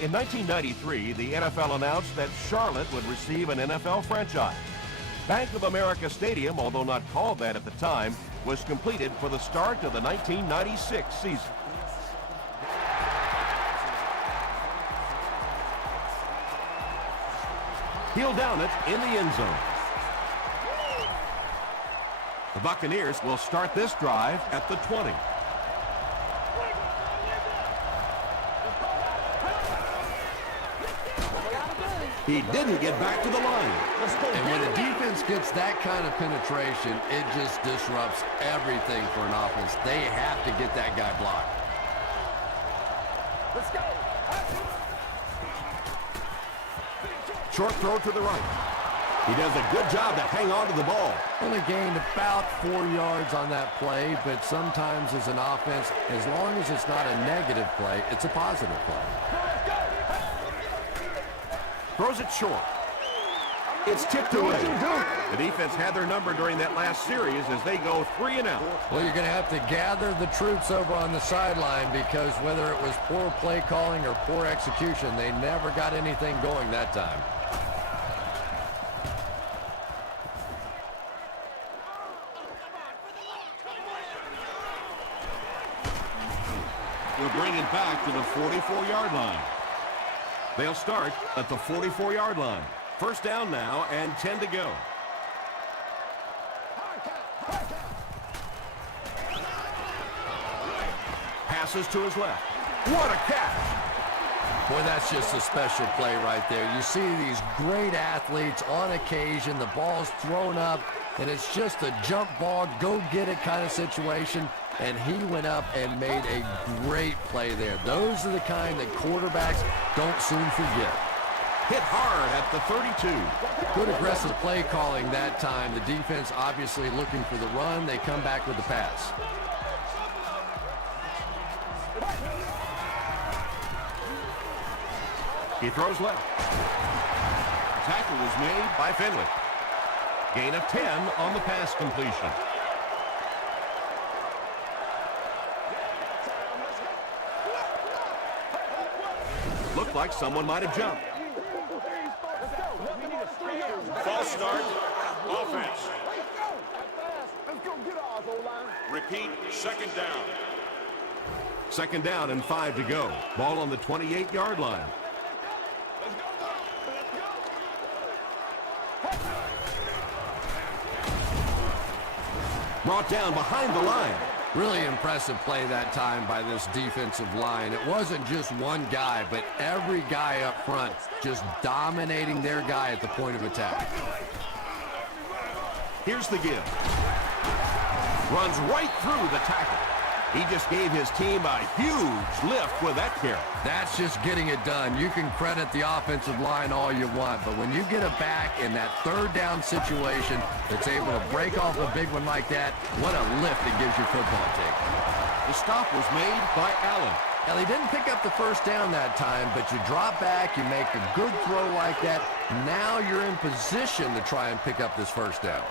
In 1993, the NFL announced that Charlotte would receive an NFL franchise. Bank of America Stadium, although not called that at the time, was completed for the start of the 1996 season. He'll down it in the end zone. The Buccaneers will start this drive at the 20. He didn't get back to the line. And when the defense gets that kind of penetration, it just disrupts everything for an offense. They have to get that guy blocked. Let's go. Short throw to the right. He does a good job to hang on to the ball. Only gained about 4 yards on that play, but sometimes as an offense, as long as it's not a negative play, it's a positive play. Throws it short. It's tipped away. The defense had their number during that last series as they go 3 and out. Well, you're going to have to gather the troops over on the sideline because whether it was poor play calling or poor execution, they never got anything going that time. We'll bring it back to the 44-yard line. They'll start at the 44-yard line. First down now and 10 to go. Passes to his left. What a catch! Boy, that's just a special play right there. You see these great athletes on occasion, the ball's thrown up, and it's just a jump ball, go-get-it kind of situation. And he went up and made a great play there. Those are the kind that quarterbacks don't soon forget. Hit hard at the 32. Good aggressive play calling that time. The defense obviously looking for the run. They come back with the pass. He throws left. Tackle is made by Finley. Gain of 10 on the pass completion. Looked like someone might have jumped. False start. Offense. Let's go get ours, O-line. Repeat, second down. Second down and 5 to go. Ball on the 28-yard line. Brought down behind the line. Really impressive play that time by this defensive line. It wasn't just one guy, but every guy up front just dominating their guy at the point of attack. Here's the give. Runs right through the tackle. He just gave his team a huge lift with that carry. That's just getting it done. You can credit the offensive line all you want, but when you get a back in that third down situation that's able to break off a big one like that, what a lift it gives your football team. The stop was made by Allen. Well, he didn't pick up the first down that time, but you drop back, you make a good throw like that. Now you're in position to try and pick up this first down.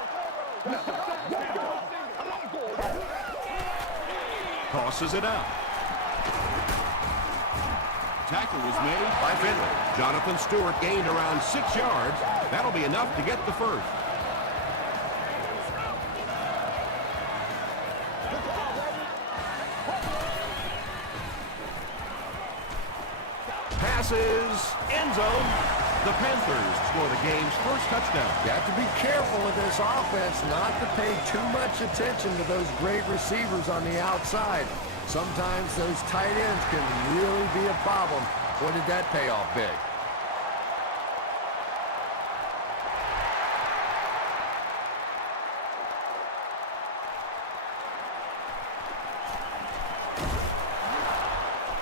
Tosses it out. Tackle was made by Finley. Jonathan Stewart gained around 6 yards. That'll be enough to get the first. Passes, end zone. The Panthers score the game's first touchdown. You have to be careful with this offense not to pay too much attention to those great receivers on the outside. Sometimes those tight ends can really be a problem. Boy, did that pay off big.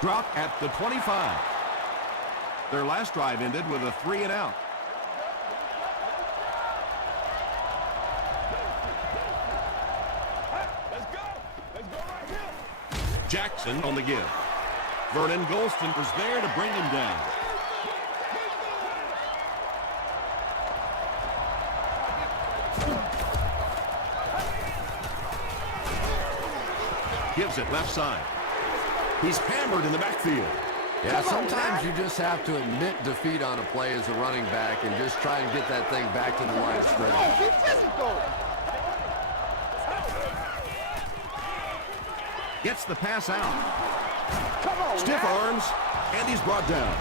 Drop at the 25. Their last drive ended with a 3 and out. Let's go right here. Jackson on the give. Vernon Golston was there to bring him down. Gives it left side. He's hammered in the backfield. Yeah, sometimes you just have to admit defeat on a play as a running back and just try and get that thing back to the line of scrimmage. Be physical. Gets the pass out. Come on. Stiff arms, and he's brought down.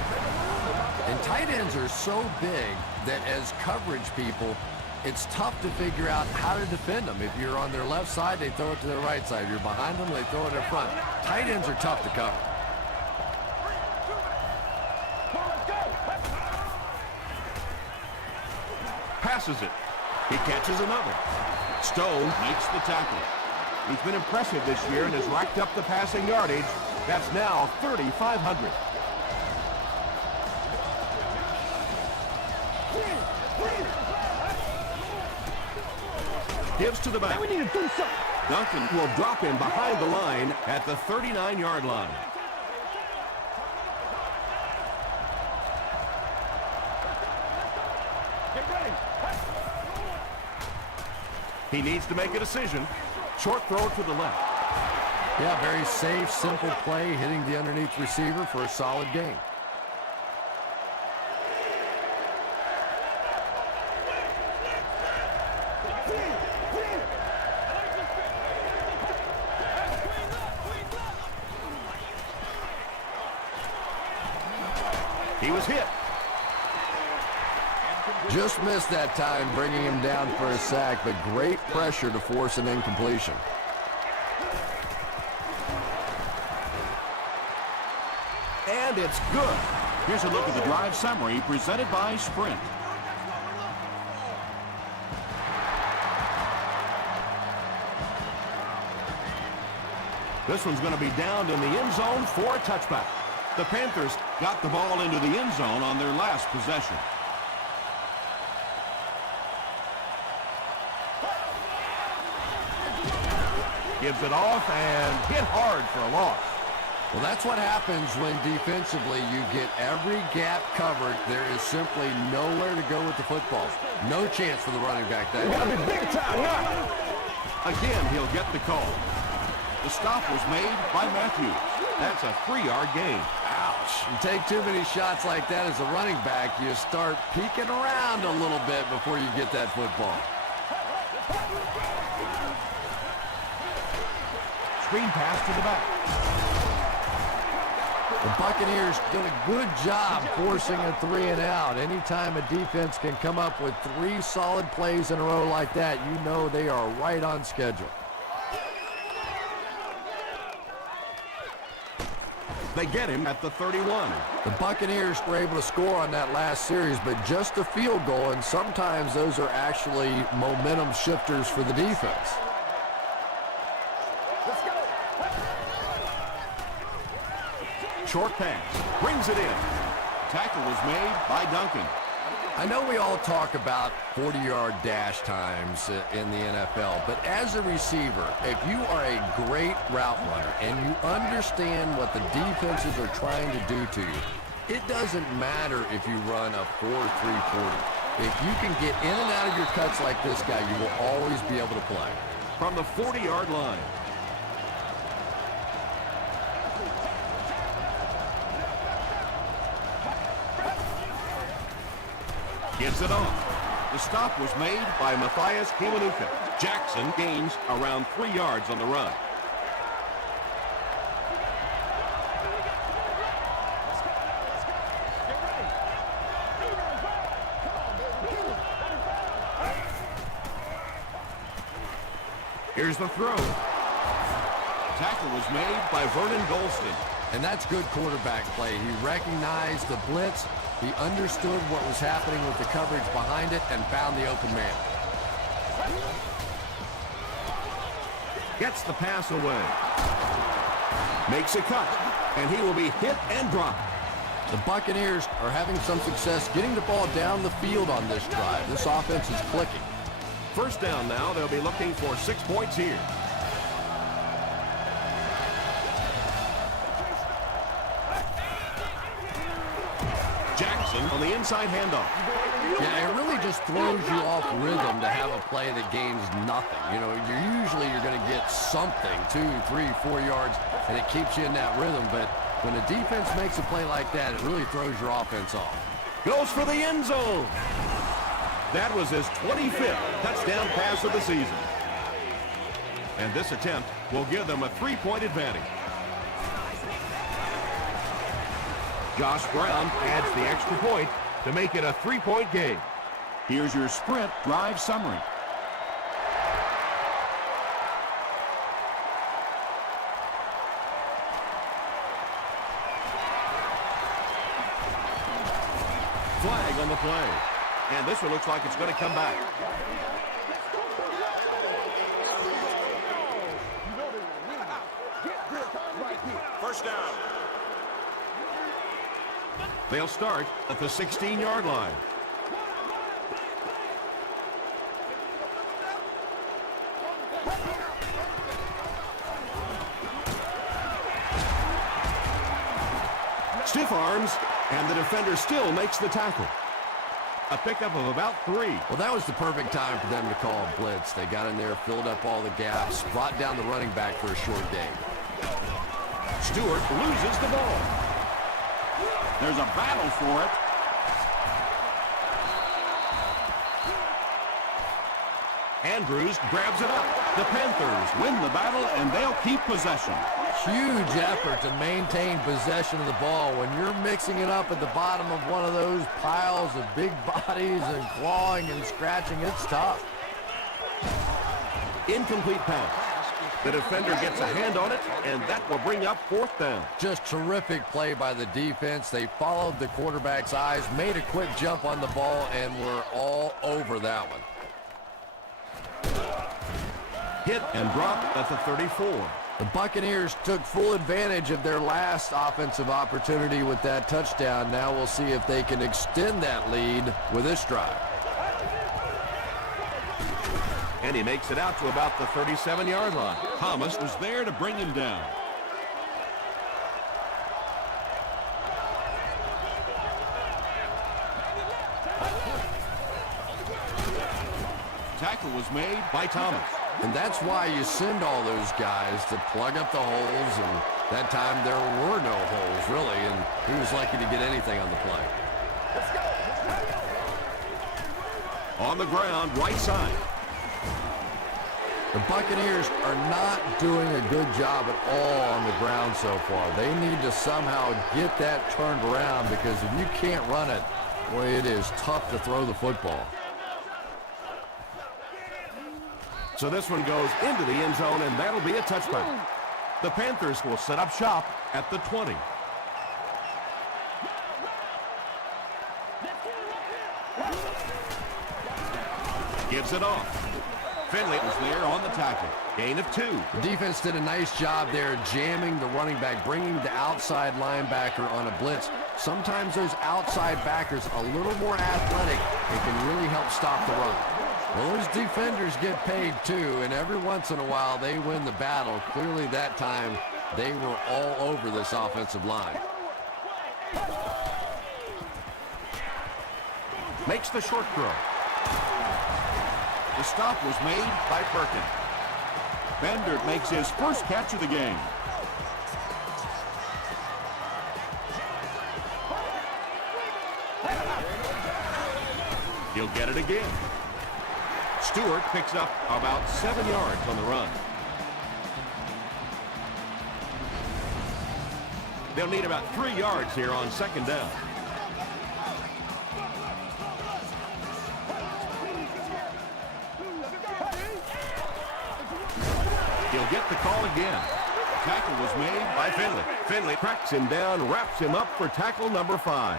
And tight ends are so big that as coverage people, it's tough to figure out how to defend them. If you're on their left side, they throw it to their right side. If you're behind them, they throw it in front. Tight ends are tough to cover. Passes it. He catches another. Stone makes the tackle. He's been impressive this year and has racked up the passing yardage. That's now 3,500. Gives to the back. We need to do something. Duncan will drop him behind the line at the 39-yard line. Get ready. He needs to make a decision. Short throw to the left. Yeah, very safe, simple play, hitting the underneath receiver for a solid gain. He was hit. Just missed that time, bringing him down for a sack, but great pressure to force an incompletion. And it's good. Here's a look at the drive summary presented by Sprint. This one's going to be downed in the end zone for a touchback. The Panthers got the ball into the end zone on their last possession. Gives it off and hit hard for a loss. Well, that's what happens when defensively you get every gap covered. There is simply nowhere to go with the football. No chance for the running back that Gotta be big time now. Again, he'll get the call. The stop was made by Matthews. That's a 3-yard gain. Ouch. You take too many shots like that as a running back, you start peeking around a little bit before you get that football. Screen pass to the back. The Buccaneers did a good job forcing a 3-and-out. Anytime a defense can come up with 3 solid plays in a row like that, you know they are right on schedule. They get him at the 31. The Buccaneers were able to score on that last series, but just a field goal, and sometimes those are actually momentum shifters for the defense. Let's go. Short pass. Brings it in. Tackle was made by Duncan. I know we all talk about 40-yard dash times in the NFL, but as a receiver, if you are a great route runner and you understand what the defenses are trying to do to you, it doesn't matter if you run a 4.3 40. If you can get in and out of your cuts like this guy, you will always be able to play. From the 40-yard line. Gives it off. The stop was made by Matthias Kiwanuka. Jackson gains around 3 yards on the run. Here's the throw. Tackle was made by Vernon Golston. And that's good quarterback play. He recognized the blitz. He understood what was happening with the coverage behind it and found the open man. Gets the pass away. Makes a cut. And he will be hit and dropped. The Buccaneers are having some success getting the ball down the field on this drive. This offense is clicking. First down now. They'll be looking for 6 points here. Jackson on the inside handoff. Yeah, it really just throws you off rhythm to have a play that gains nothing. You know, you're going to get something, 2, 3, 4 yards, and it keeps you in that rhythm. But When the defense makes a play like that, it really throws your offense off. Goes for the end zone. That was his 25th touchdown pass of the season. And this attempt will give them a 3-point advantage. Josh Brown adds the extra point to make it a 3-point game. Here's your sprint drive summary. Flag on the play. And this one looks like it's going to come back. First down. They'll start at the 16-yard line. Stiff arms, and the defender still makes the tackle. A pickup of about 3. Well, that was the perfect time for them to call a blitz. They got in there, filled up all the gaps, brought down the running back for a short gain. Stewart loses the ball. There's a battle for it. Andrews grabs it up. The Panthers win the battle, and they'll keep possession. Huge effort to maintain possession of the ball. When you're mixing it up at the bottom of one of those piles of big bodies and clawing and scratching, it's tough. Incomplete pass. The defender gets a hand on it, and that will bring up 4th down. Just terrific play by the defense. They followed the quarterback's eyes, made a quick jump on the ball, and were all over that one. Hit and drop at the 34. The Buccaneers took full advantage of their last offensive opportunity with that touchdown. Now we'll see if they can extend that lead with this drive. And he makes it out to about the 37-yard line. Thomas was there to bring him down. Tackle was made by Thomas. And that's why you send all those guys to plug up the holes, and that time there were no holes, really, and he was lucky to get anything on the play. On the ground, right side. The Buccaneers are not doing a good job at all on the ground so far. They need to somehow get that turned around, because if you can't run it, boy, it is tough to throw the football. So this one goes into the end zone, and that'll be a touchback. The Panthers will set up shop at the 20. Gives it off. Finley was there on the tackle. Gain of 2. The defense did a nice job there jamming the running back, bringing the outside linebacker on a blitz. Sometimes those outside backers a little more athletic and can really help stop the run. Well, those defenders get paid too, and every once in a while they win the battle. Clearly that time they were all over this offensive line. Makes the short throw. The stop was made by Perkins. Bender makes his first catch of the game. He'll get it again. Stewart picks up about 7 yards on the run. They'll need about 3 yards here on 2nd down. He'll get the call again. Tackle was made By Finley. Finley tracks him down, wraps him up for tackle number 5.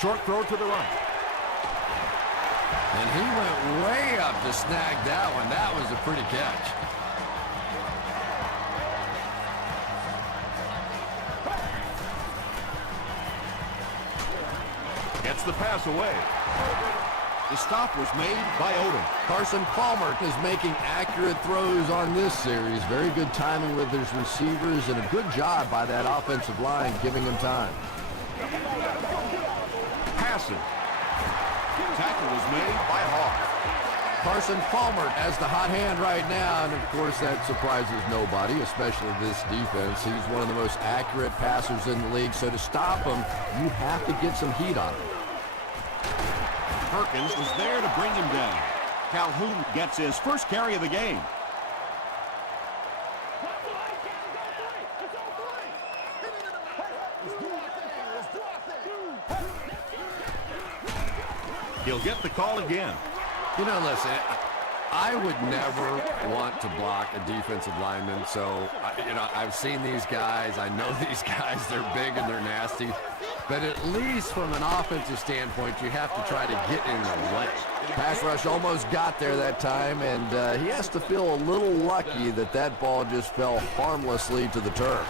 Short throw to the right. And he went way up to snag that one. That was a pretty catch. Gets the pass away. The stop was made by Odom. Carson Palmer is making accurate throws on this series. Very good timing with his receivers and a good job by that offensive line giving him time. Passing. Tackle was made by Hawk. Carson Palmer has the hot hand right now, and of course that surprises nobody, especially this defense. He's one of the most accurate passers in the league, so to stop him, you have to get some heat on him. Perkins was there to bring him down. Calhoun gets his first carry of the game. He'll get the call again. You know, listen, I would never want to block a defensive lineman, so, I've seen these guys. I know these guys. They're big and they're nasty. But at least from an offensive standpoint, you have to try to get in the way. Pass rush almost got there that time, and he has to feel a little lucky that that ball just fell harmlessly to the turf.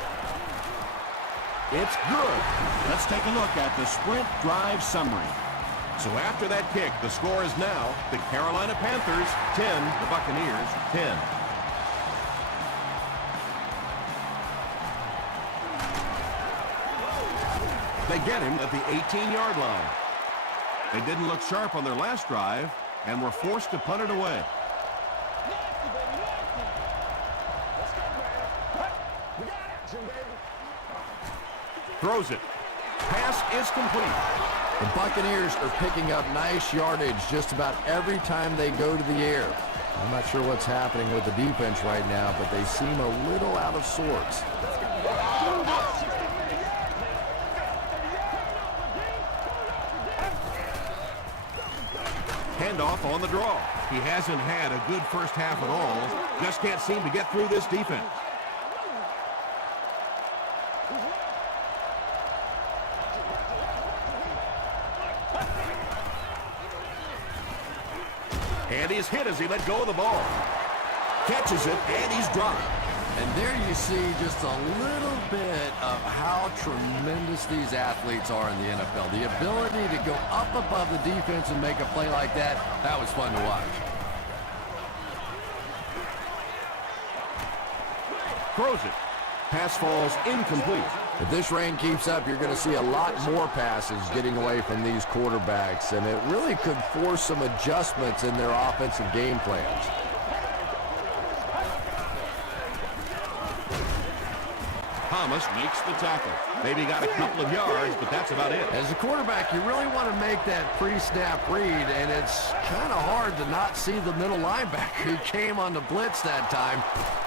It's good. Let's take a look at the sprint drive summary. So after that kick, the score is now the Carolina Panthers 10, the Buccaneers 10. They get him at the 18-yard line. They didn't look sharp on their last drive and were forced to punt it away. Throws it. Pass is complete. The Buccaneers are picking up nice yardage just about every time they go to the air. I'm not sure what's happening with the defense right now, but they seem a little out of sorts. Handoff on the draw. He hasn't had a good first half at all. Just can't seem to get through this defense. And he's hit as he let go of the ball. Catches it, and he's dropped. And there you see just a little bit of how tremendous these athletes are in the NFL. The ability to go up above the defense and make a play like that, that was fun to watch. Throws it. Pass falls incomplete. If this rain keeps up, you're going to see a lot more passes getting away from these quarterbacks, and it really could force some adjustments in their offensive game plans. Thomas makes the tackle. Maybe got a couple of yards, but that's about it. As a quarterback, you really want to make that pre-snap read, and it's kind of hard to not see the middle linebacker who came on the blitz that time,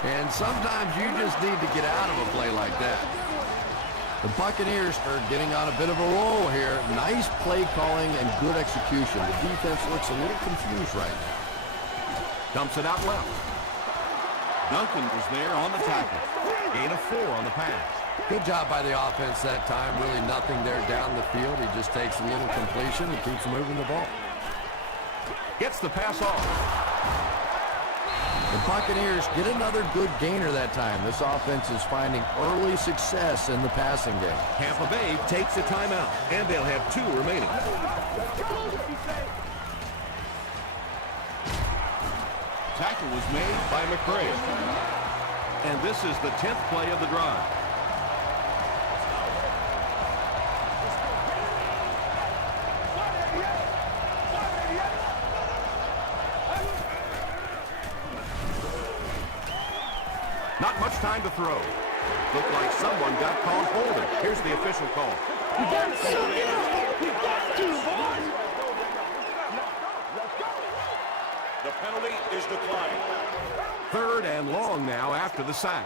and sometimes you just need to get out of a play like that. The Buccaneers are getting on a bit of a roll here. Nice play calling and good execution. The defense looks a little confused right now. Dumps it out left. Duncan was there on the tackle. Gain of 4 on the pass. Good job by the offense that time. Really nothing there down the field. He just takes a little completion and keeps moving the ball. Gets the pass off. The Buccaneers get another good gainer that time. This offense is finding early success in the passing game. Tampa Bay takes a timeout, and they'll have 2 remaining. Tackle was made By McCray. And this is the 10th play of the drive. Not much time to throw. Looked like someone got called holding. Here's the official call. You got to suck it up. You got to, boys. The penalty is declined. 3rd and long now after the sack.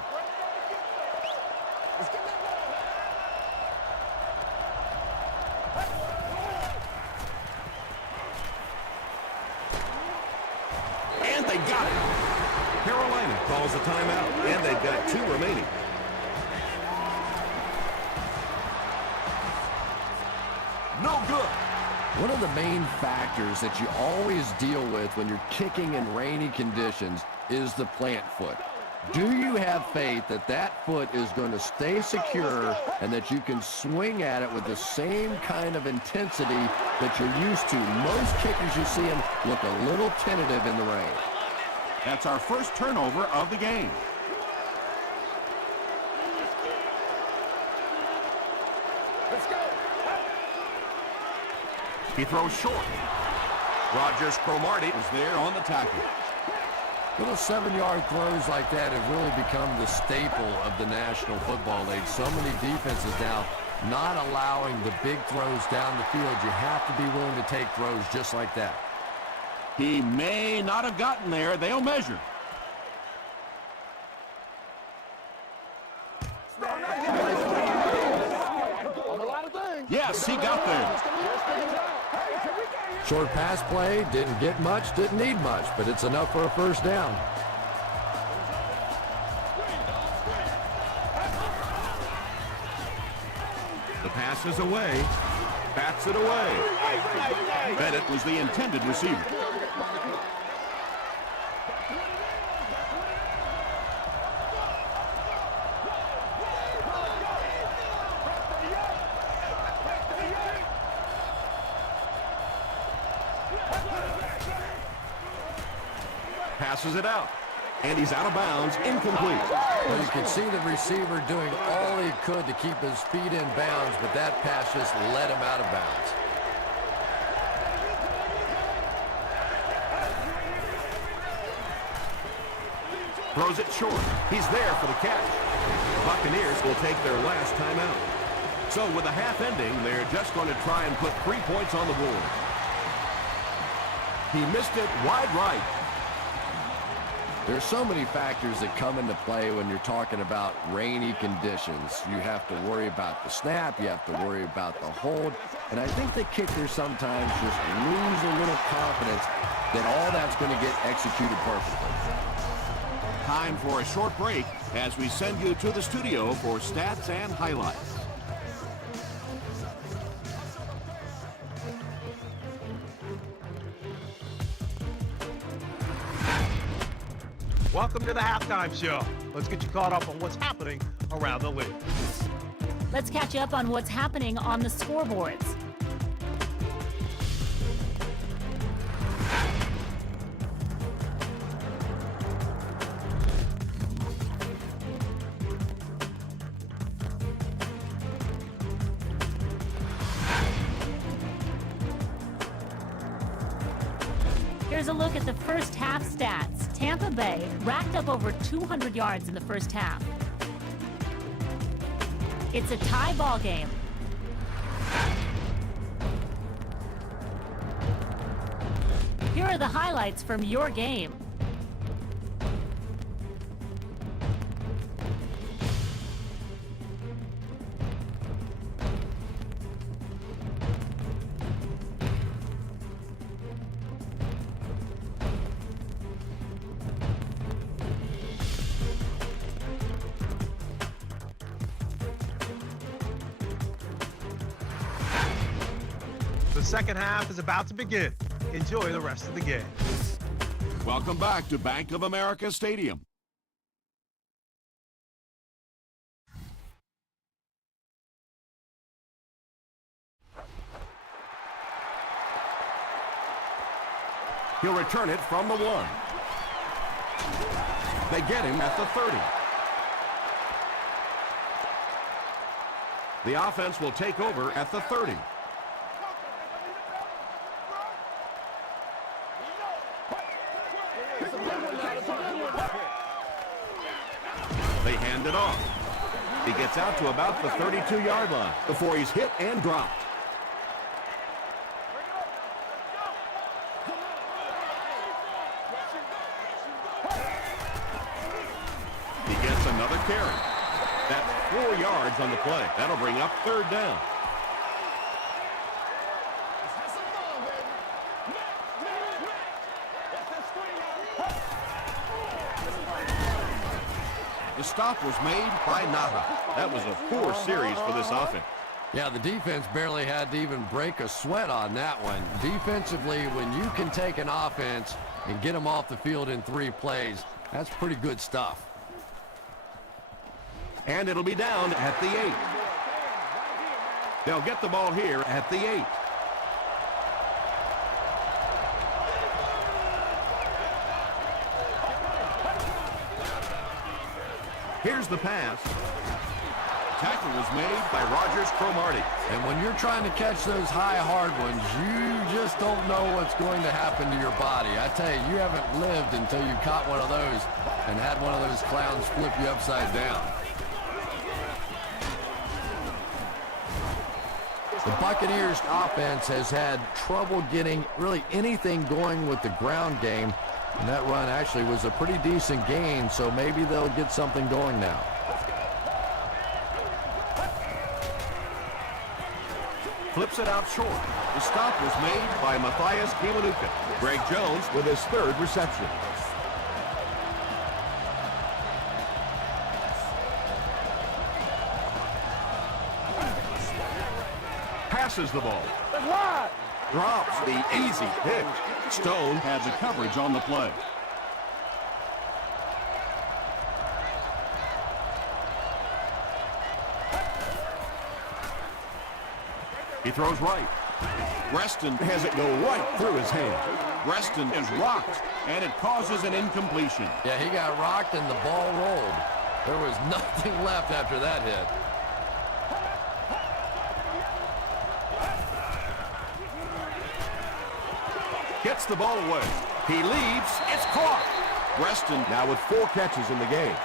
And they got it. Carolina calls a timeout, and they've got 2 remaining. No good. One of the main factors that you always deal with when you're kicking in rainy conditions is the plant foot. Do you have faith that that foot is going to stay secure and that you can swing at it with the same kind of intensity that you're used to? Most kickers you see them look a little tentative in the rain. That's our first turnover of the game. Let's go. He throws short. Rogers Cromartie Was there on the tackle. Little 7-yard throws like that have really become the staple of the National Football League. So many defenses now not allowing the big throws down the field. You have to be willing to take throws just like that. He may not have gotten there. They'll measure. Yes, he got there. Short pass play, didn't get much, didn't need much, but it's enough for a first down. The pass is away. Bats it away. Bennett was the intended receiver. Passes it out. And he's out of bounds, incomplete. Well, you can see the receiver doing all he could to keep his feet in bounds, but that pass just let him out of bounds. Throws it short. He's there for the catch. Buccaneers will take their last timeout. So with the half ending, they're just going to try and put 3 points on the board. He missed it wide right. There's so many factors that come into play when you're talking about rainy conditions. You have to worry about the snap. You have to worry about the hold. And I think the kickers sometimes just lose a little confidence that all that's going to get executed perfectly. Time for a short break as we send you to the studio for stats and highlights. Welcome to the halftime show. Let's get you caught up on what's happening around the league. Let's catch you up on what's happening on the scoreboards. Here's a look at the first half stats. Tampa Bay racked up over 200 yards in the first half. It's a tie ball game. Here are the highlights from your game. The second half is about to begin. Enjoy the rest of the game. Welcome back to Bank of America Stadium. He'll return it from the 1. They get him at the 30. The offense will take over at the 30. They hand it off. He gets out to about the 32-yard line before he's hit and dropped. He gets another carry. That's 4 yards on the play. That'll bring up 3rd down. The stop was made by Naha. That was a poor series for this offense. Yeah, the defense barely had to even break a sweat on that one. Defensively, when you can take an offense and get them off the field in 3 plays, that's pretty good stuff. And it'll be down at the 8. They'll get the ball here at the 8. Here's the pass. Tackle was made by Rogers Cromartie. And when you're trying to catch those high, hard ones, you just don't know what's going to happen to your body. I tell you, you haven't lived until you caught one of those and had one of those clowns flip you upside down. The Buccaneers offense has had trouble getting really anything going with the ground game. And that run actually was a pretty decent gain, so maybe they'll get something going now. Flips it out short. The stop was made by Matthias Kiwanuka. Greg Jones with his third reception. Passes the ball. Drops the easy pick. Stone had the coverage on the play. He throws right. Reston has it go right through his hand. Reston is rocked, and it causes an incompletion. Yeah, he got rocked and the ball rolled. There was nothing left after that hit. Gets the ball away. He leaps. It's caught. Reston now with 4 catches in the game.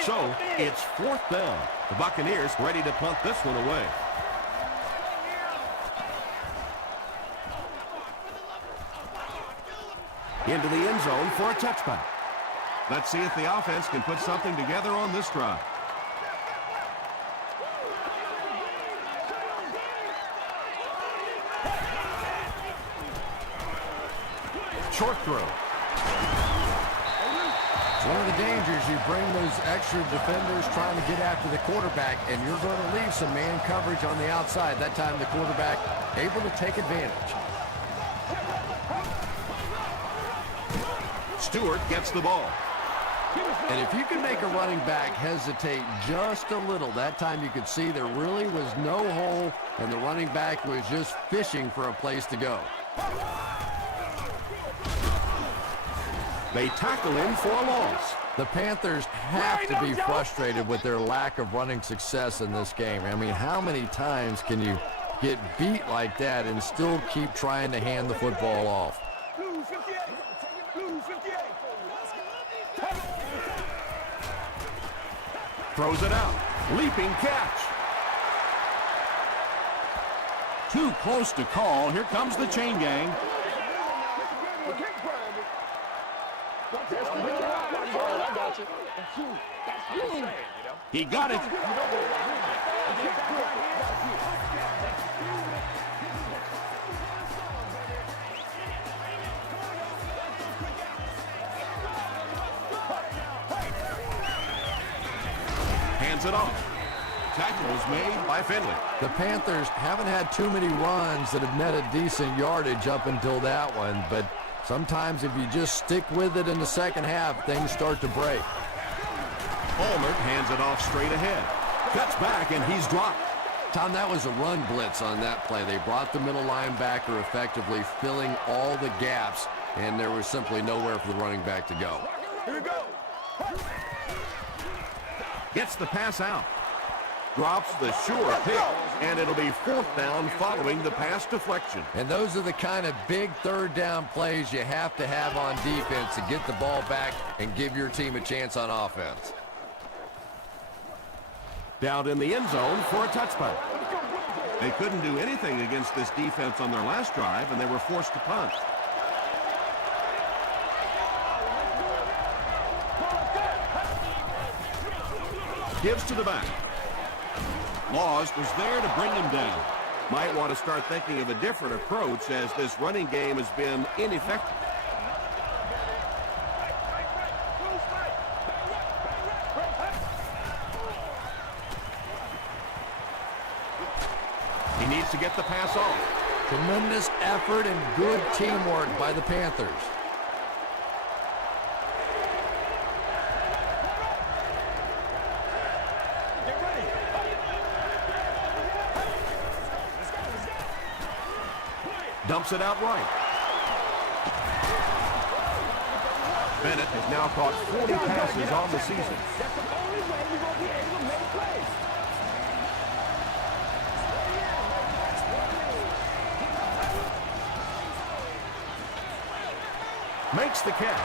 So it's 4th down. The Buccaneers ready to punt this one away. Into the end zone for a touchback. Let's see if the offense can put something together on this drive. Short throw. It's one of the dangers. You bring those extra defenders trying to get after the quarterback, and you're going to leave some man coverage on the outside. That time the quarterback able to take advantage. Stewart gets the ball. And if you can make a running back hesitate just a little, that time you could see there really was no hole, and the running back was just fishing for a place to go. They tackle him for a loss. The Panthers have to be frustrated with their lack of running success in this game. I mean, how many times can you get beat like that and still keep trying to hand the football off? Throws it out. Leaping catch. Too close to call. Here comes the chain gang. He got it. Hands it off. Tackle is made by Finley. The Panthers haven't had too many runs that have netted decent yardage up until that one, but sometimes if you just stick with it in the second half, things start to break. Ulmer hands it off straight ahead. Cuts back, and he's dropped. Tom, that was a run blitz on that play. They brought the middle linebacker effectively filling all the gaps, and there was simply nowhere for the running back to go. Here we go. Gets the pass out. Drops the sure pick, and it'll be 4th down following the pass deflection. And those are the kind of big third down plays you have to have on defense to get the ball back and give your team a chance on offense. Down in the end zone for a touchback. They couldn't do anything against this defense on their last drive, and they were forced to punt. Gives to the back. Laws was there to bring him down. Might want to start thinking of a different approach as this running game has been ineffective. He needs to get the pass off. Tremendous effort and good teamwork by the Panthers. Dumps it out right. Bennett has now caught 40 passes on the season. makes the catch.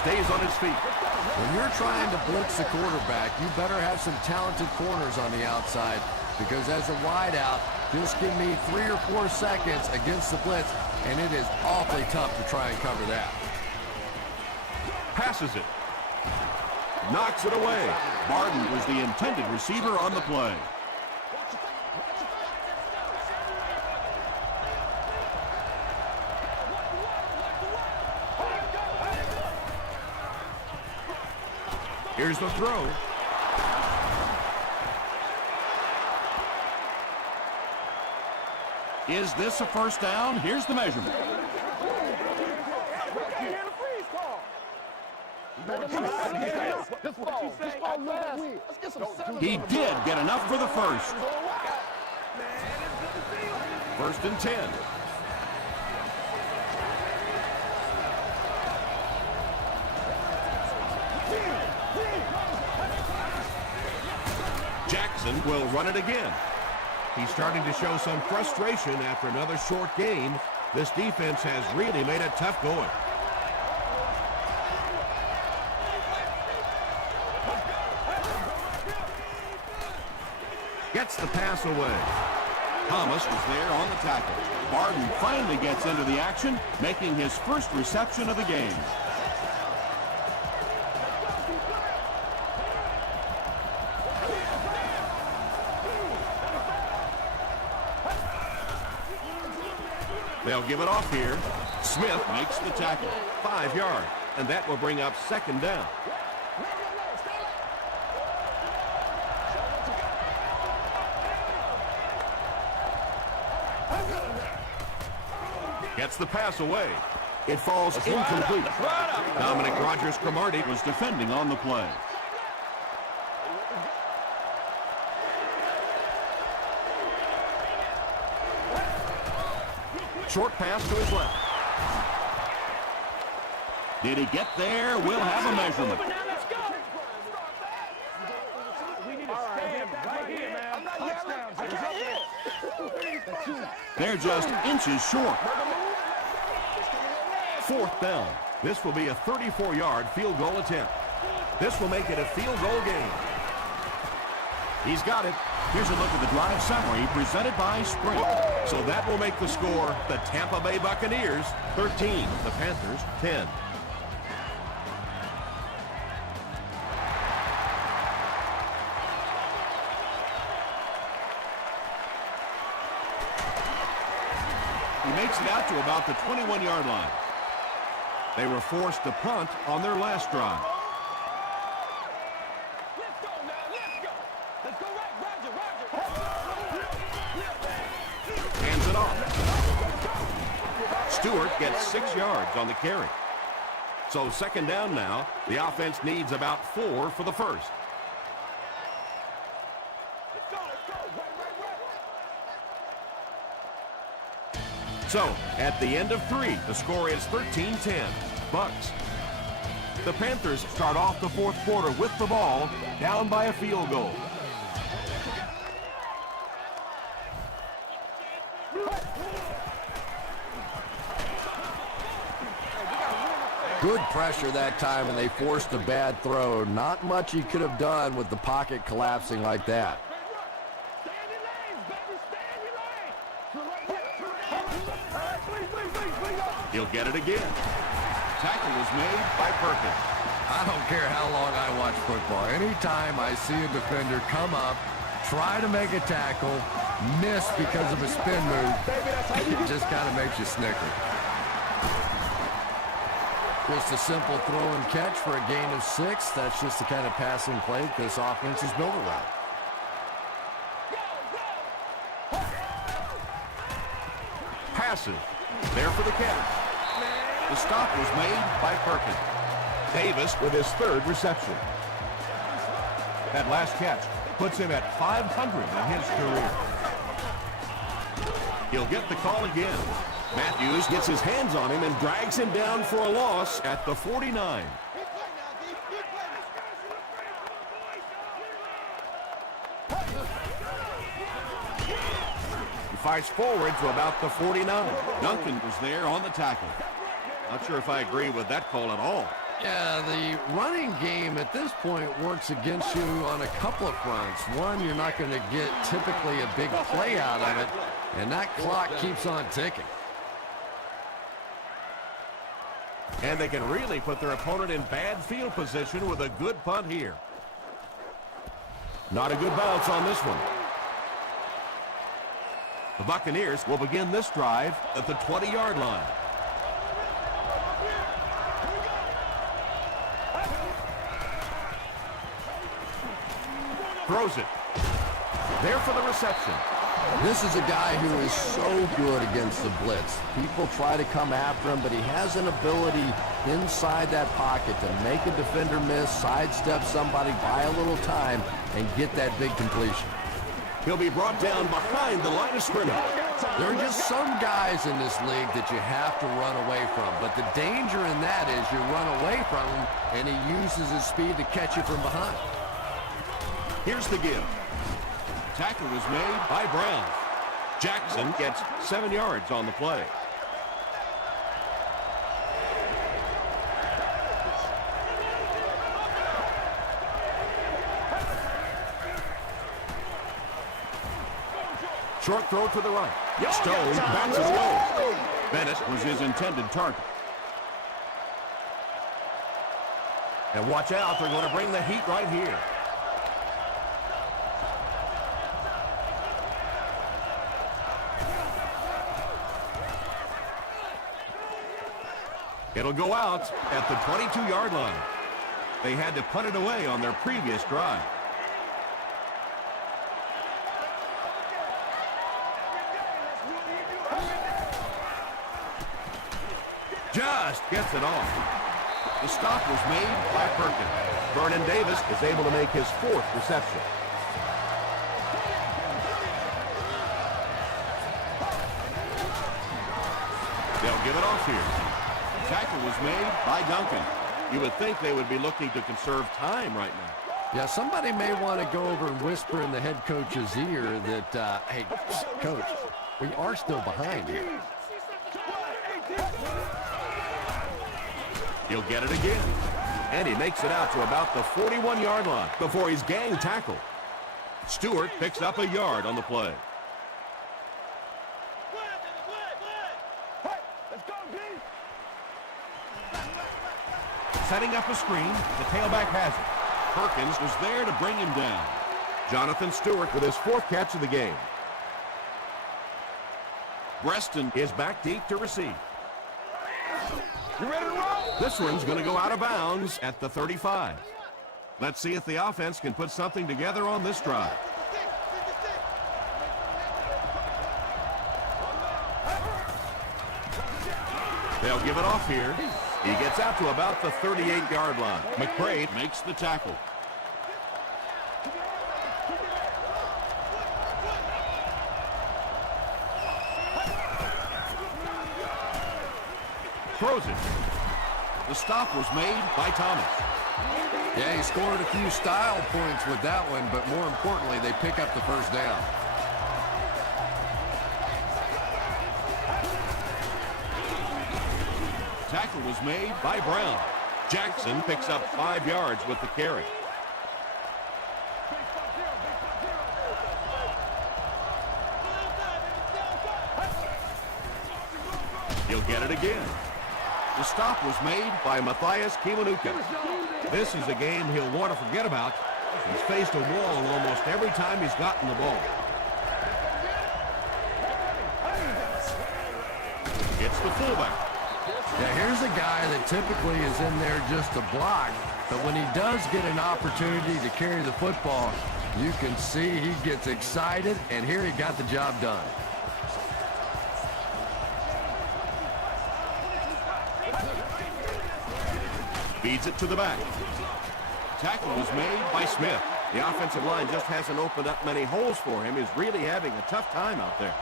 Stays on his feet. When you're trying to blitz the quarterback, you better have some talented corners on the outside, because as a wideout, just give me 3 or 4 seconds against the blitz, and it is awfully tough to try and cover that. Passes it. Knocks it away. Barden was the intended receiver on the play. Here's the throw. Is this a first down? Here's the measurement. He did get enough for the first. 1st and 10. Jackson will run it again. He's starting to show some frustration after another short game. This defense has really made it tough going. Gets the pass away. Thomas was there on the tackle. Barden finally gets into the action, making his first reception of the game. They'll give it off here. Smith makes the tackle. 5 yards, and that will bring up 2nd down. Gets the pass away. It falls incomplete. Dominic Rodgers-Cromartie was defending on the play. Short pass to his left. Did he get there? We'll have a measurement. They're just inches short. 4th down. This will be a 34-yard field goal attempt. This will make it a field goal game. He's got it. Here's a look at the drive summary presented by Sprint. So that will make the score the Tampa Bay Buccaneers 13, the Panthers 10. He makes it out to about the 21-yard line. They were forced to punt on their last drive. Hands it off. Stewart gets 6 yards on the carry. So 2nd down now. The offense needs about 4 for the first. So, at the end of 3, the score is 13-10, Bucks. The Panthers start off the 4th quarter with the ball, down by a field goal. Good pressure that time, and they forced a bad throw. Not much he could have done with the pocket collapsing like that. He'll get it again. Tackle was made by Perkins. I don't care how long I watch football. Anytime I see a defender come up, try to make a tackle, miss because of a spin move, it just kind of makes you snicker. Just a simple throw and catch for a gain of 6. That's just the kind of passing play this offense is built around. Passes. There for the catch. The stop was made by Perkins. Davis with his 3rd reception. That last catch puts him at 500 in his career. He'll get the call again. Matthews gets his hands on him and drags him down for a loss at the 49. He fights forward to about the 49. Duncan was there on the tackle. Not sure if I agree with that call at all. Yeah, the running game at this point works against you on a couple of fronts. One, you're not going to get typically a big play out of it, and that clock keeps on ticking. And they can really put their opponent in bad field position with a good punt here. Not a good bounce on this one. The Buccaneers will begin this drive at the 20-yard line. Throws it. There for the reception. This is a guy who is so good against the blitz. People try to come after him, but he has an ability inside that pocket to make a defender miss, sidestep somebody, buy a little time, and get that big completion. He'll be brought down behind the line of scrimmage. There are just some guys in this league that you have to run away from, but the danger in that is you run away from him, and he uses his speed to catch you from behind. Here's the give. Tackle was made by Brown. Jackson gets 7 yards on the play. Short throw to the right. Stone bats it away. Bennett was his intended target. And watch out, they're going to bring the heat right here. It'll go out at the 22-yard line. They had to punt it away on their previous drive. Just gets it off. The stop was made by Perkins. Vernon Davis is able to make his 4th reception. They'll give it off here. Tackle was made by Duncan. You would think they would be looking to conserve time right now. Yeah, somebody may want to go over and whisper in the head coach's ear that, hey, coach, we are still behind here. He'll get it again. And he makes it out to about the 41-yard line before he's gang tackled. Stewart picks up a yard on the play. Setting up a screen, the tailback has it. Perkins was there to bring him down. Jonathan Stewart with his 4th catch of the game. Breaston is back deep to receive. You ready to roll? This one's going to go out of bounds at the 35. Let's see if the offense can put something together on this drive. They'll give it off here. He gets out to about the 38-yard line. McBride makes the tackle. Throws it. The stop was made by Thomas. Yeah, he scored a few style points with that one, but more importantly, they pick up the first down. Tackle was made by Brown. Jackson picks up 5 yards with the carry. He'll get it again. The stop was made by Matthias Kiwanuka. This is a game he'll want to forget about. He's faced a wall almost every time he's gotten the ball. It's the fullback. Yeah, here's a guy that typically is in there just to block, but when he does get an opportunity to carry the football, you can see he gets excited, and here he got the job done. Feeds it to the back. Tackle was made by Smith. The offensive line just hasn't opened up many holes for him. He's really having a tough time out there.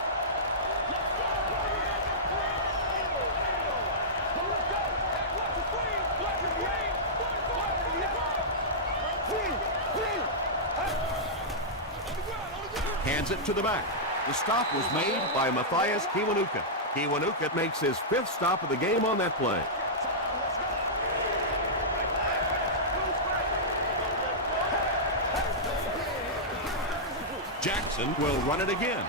Hands it to the back. The stop was made by Matthias Kiwanuka. Kiwanuka makes his 5th stop of the game on that play. Jackson will run it again.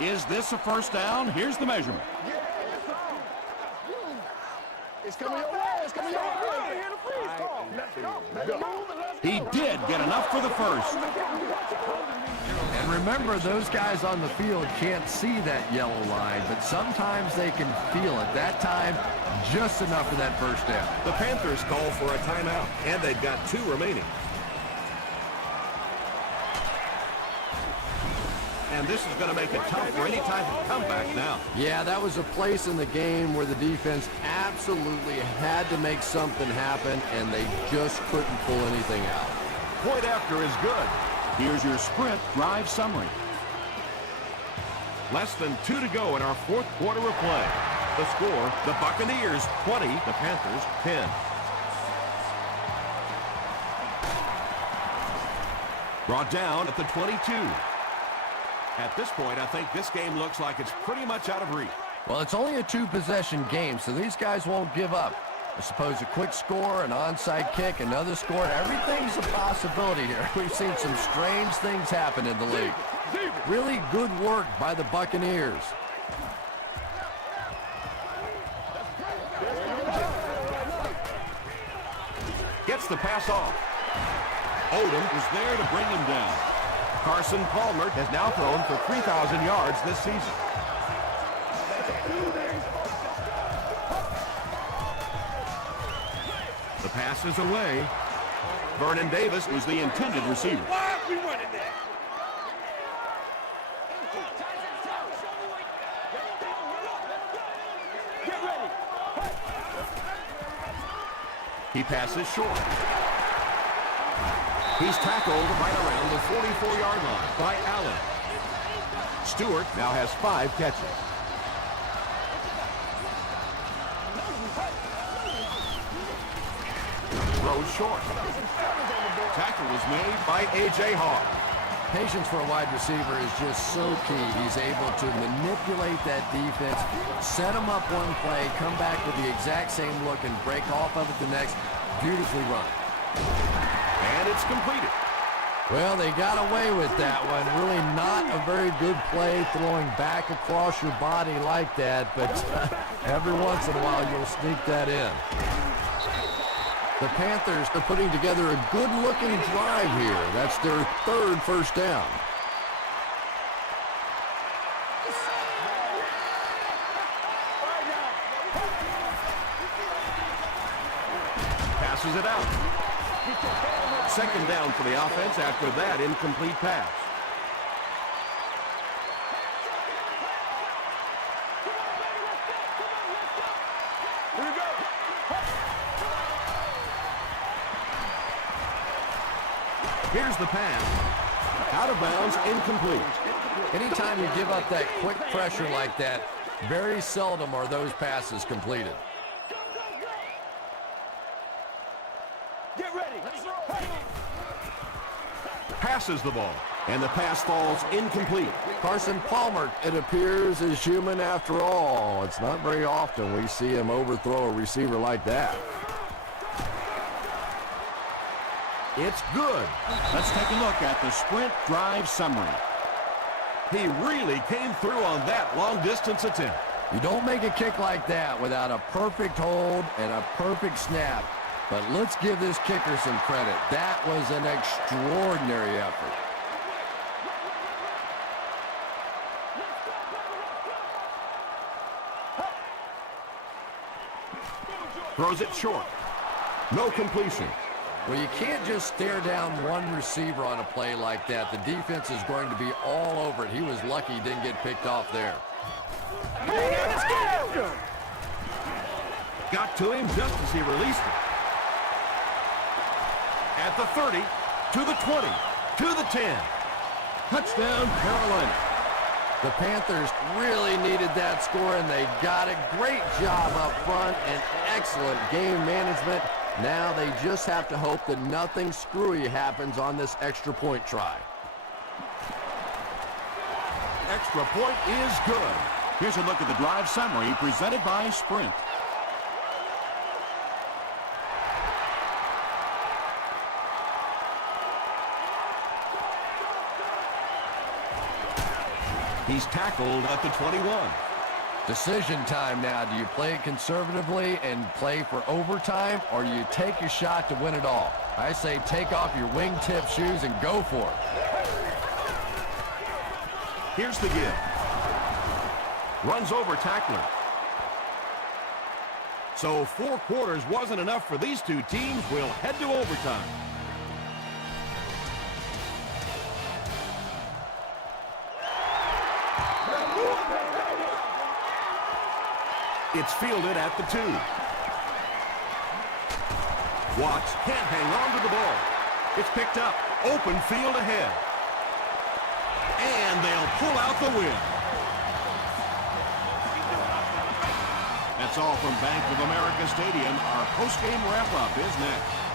Is this a first down? Here's the measurement. It's coming your way. It's coming your way. He did get enough for the first. And remember, those guys on the field can't see that yellow line, but sometimes they can feel it. That time, just enough for that first down. The Panthers call for a timeout, and they've got 2 remaining. And this is going to make it tough for any type of comeback now. Yeah, that was a place in the game where the defense absolutely had to make something happen, and they just couldn't pull anything out. Point after is good. Here's your sprint drive summary. Less than 2 to go in our 4th quarter of play. The score, the Buccaneers 20, the Panthers 10. Brought down at the 22. At this point, I think this game looks like it's pretty much out of reach. Well, it's only a 2-possession game, so these guys won't give up. I suppose a quick score, an onside kick, another score, everything's a possibility here. We've seen some strange things happen in the league. Really good work by the Buccaneers. Gets the pass off. Odom is there to bring him down. Carson Palmer has now thrown for 3,000 yards this season. The pass is away. Vernon Davis was the intended receiver. He passes short. He's tackled right around the 44-yard line by Allen. Stewart now has 5 catches. Throws short. Tackle was made by A.J. Hawk. Patience for a wide receiver is just so key. He's able to manipulate that defense, set them up one play, come back with the exact same look, and break off of it the next. Beautifully run. And it's completed. Well, they got away with that one. Really not a very good play throwing back across your body like that, but every once in a while you'll sneak that in. The Panthers are putting together a good-looking drive here. That's their 3rd first down. Passes it out. 2nd down for the offense after that incomplete pass. Here's the pass. Out of bounds, incomplete. Anytime you give up that quick pressure like that, very seldom are those passes completed. Get ready. Passes the ball, and the pass falls incomplete. Carson Palmer, it appears, is human after all. It's not very often we see him overthrow a receiver like that. It's good. Let's take a look at the sprint drive summary. He really came through on that long-distance attempt. You don't make a kick like that without a perfect hold and a perfect snap. But let's give this kicker some credit. That was an extraordinary effort. Throws it short. No completion. Well, you can't just stare down one receiver on a play like that. The defense is going to be all over it. He was lucky he didn't get picked off there. Got to him just as he released it. At the 30, to the 20, to the 10. Touchdown, Carolina. The Panthers really needed that score, and they got a great job up front and excellent game management. Now they just have to hope that nothing screwy happens on this extra point try. extra point is good. Here's a look at the drive summary presented by Sprint. He's tackled at the 21. Decision time now. Do you play it conservatively and play for overtime, or you take your shot to win it all? I say take off your wingtip shoes and go for it. Here's the give. Runs over tackler. So 4 quarters wasn't enough for these two teams. We'll head to overtime. It's fielded at the 2. Watts can't hang on to the ball. It's picked up. Open field ahead. And they'll pull out the win. That's all from Bank of America Stadium. Our post-game wrap-up is next.